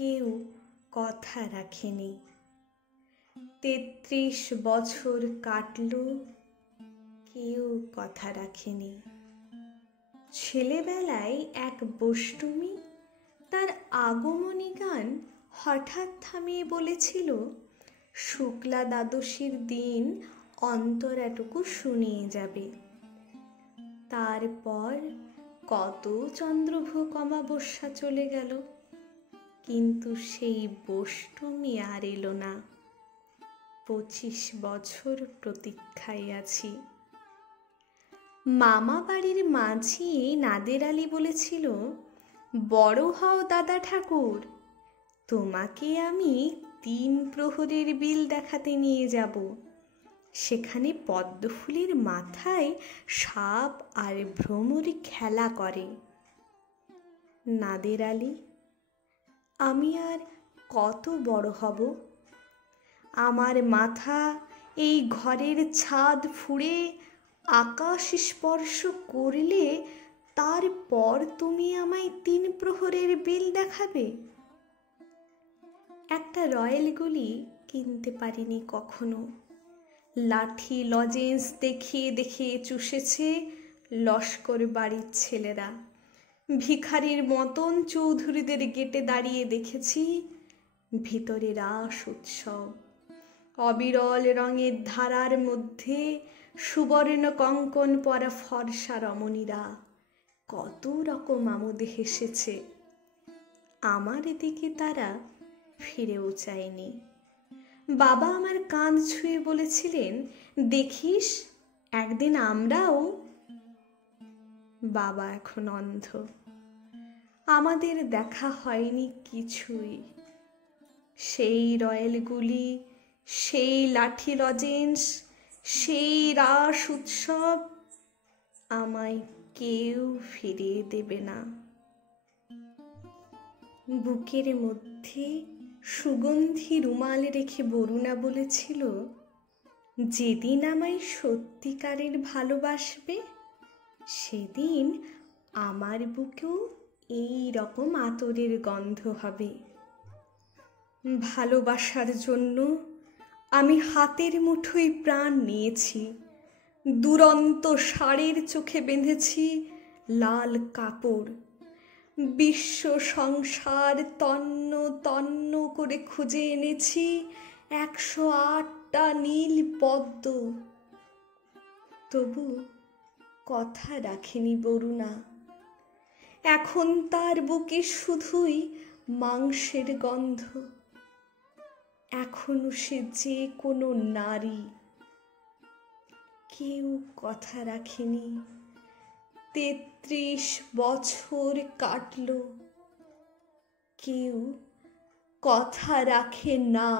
কেউ কথা রাখেনি। 33 বছর কাটল, কেউ কথা রাখেনি। ছেলেবেলায় এক বষ্টমী তার আগমনী গান হঠাৎ থামিয়ে বলেছিল, শুক্লা দ্বাদশীর দিন অন্তরাটুকু শুনিয়ে যাবে। তারপর কত চন্দ্রভোগ অমাবস্যা চলে গেল, কিন্তু সেই বষ্টমী আর এলো না। 25 বছর প্রতীক্ষায় আছি। মামা বাড়ির মাঝি নাদের আলী বলেছিল, বড় হও দাদা ঠাকুর, তোমাকে আমি 3 প্রহরের বিল দেখাতে নিয়ে যাব। সেখানে পদ্মফুলের মাথায় সাপ আর ভ্রমরী খেলা করে। নাদের আলী, আমি আর কত বড় হব? আমার মাথা এই ঘরের ছাদ ফুঁড়ে আকাশ স্পর্শ করলে তারপর তুমি আমায় 3 প্রহরের বিল দেখাবে? একটা রয়্যাল গুলি কিনতে পারিনি কখনো। লাঠি লজেন্স দেখিয়ে দেখিয়ে চুষেছে লস্কর বাড়ির ছেলেরা। ভিখারির মতন চৌধুরীদের গেটে দাঁড়িয়ে দেখেছি ভিতরে রাস উৎসব। অবিরল রঙের ধারার মধ্যে সুবর্ণ কঙ্কন পরা ফর্সা রমণীরা কত রকম আমোদে হেসেছে। আমার দিকে তারা ফিরেও চায়নি। বাবা আমার কাঁধ ছুঁয়ে বলেছিলেন, দেখিস একদিন আমরাও। বাবা এখন অন্ধ, আমাদের দেখা হয়নি কিছুই। সেই রয়্যাল গুলি, সেই লাঠি লজেন্স, সেই রাস উৎসব আমায় কেউ ফিরিয়ে দেবে না। বুকের মধ্যে সুগন্ধি রুমাল রেখে বরুণা বলেছিল, যেদিন আমায় সত্যিকারের ভালোবাসবে সেদিন আমার বুকেও এই রকম আতরের গন্ধ হবে। ভালোবাসার জন্য আমি হাতের মুঠোয় প্রাণ নিয়েছি। দুরন্ত ষাঁড়ের চোখে বেঁধেছি লাল কাপড়। বিশ্ব সংসার তন্ন তন্ন করে খুঁজে এনেছি 108টা নীল পদ্ম। তবু কথা রাখেনি বরুণা। এখন তার বুকে শুধুই মাংসের গন্ধ। এখনো সে যে কোনো নারী। কেউ কথা রাখেনি। 33 বছর কাটল, কেউ কথা রাখে না।